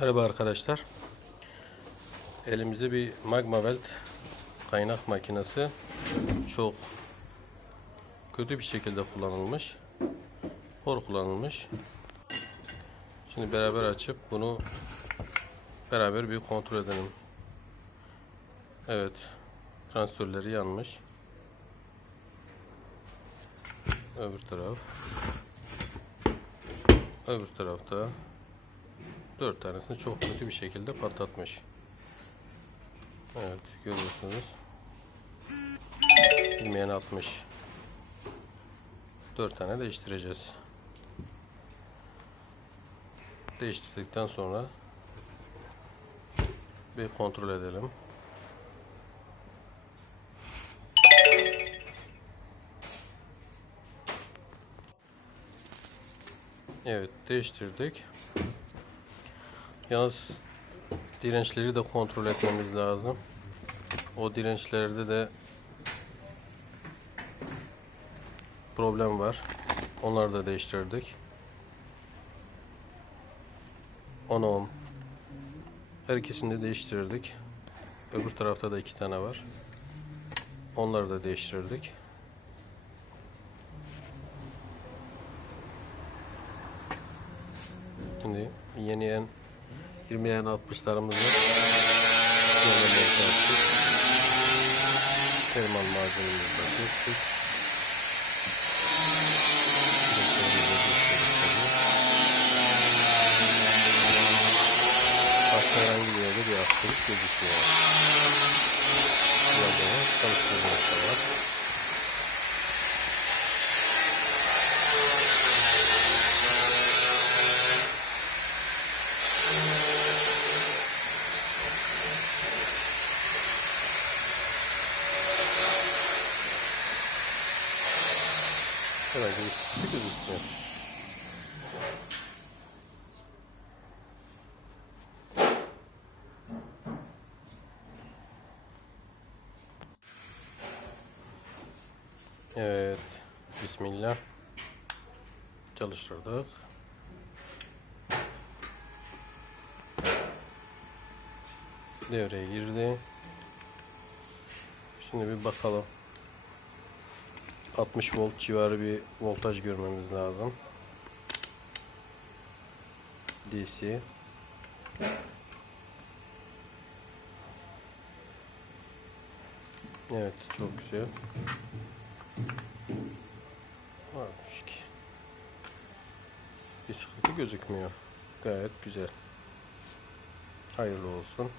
Merhaba arkadaşlar. Elimizde bir Magmavelt kaynak makinesi çok kötü bir şekilde kullanılmış. Hor kullanılmış. Şimdi beraber açıp bunu beraber bir kontrol edelim. Evet. Transistörleri yanmış. Öbür taraf. Öbür tarafta dört tanesini çok kötü bir şekilde patlatmış. Evet görüyorsunuz. Bilmeyen atmış. Dört tane değiştireceğiz. Değiştirdikten sonra bir kontrol edelim. Evet değiştirdik. Yalnız dirençleri de kontrol etmemiz lazım. O dirençlerde de problem var. Onları da değiştirdik. 10 ohm. Her ikisini de değiştirdik. Öbür tarafta da iki tane var. Onları da değiştirdik. Şimdi yeni yen 20 yen 60'larımızı yerlemeye çalıştık. Termal malzememizi de döktük. Başka herhangi bir yerde bir aksilik gözükmüyor. Biraz daha çalıştırmaya var. Bir sıkıntı gözükmüyor. Evet. Bismillah. Çalıştırdık. Devreye girdi. Şimdi bir bakalım. 60 volt civarı bir voltaj görmemiz lazım. DC. Evet çok güzel. Varmış ki. Bir sıkıntı gözükmüyor. Gayet güzel. Hayırlı olsun.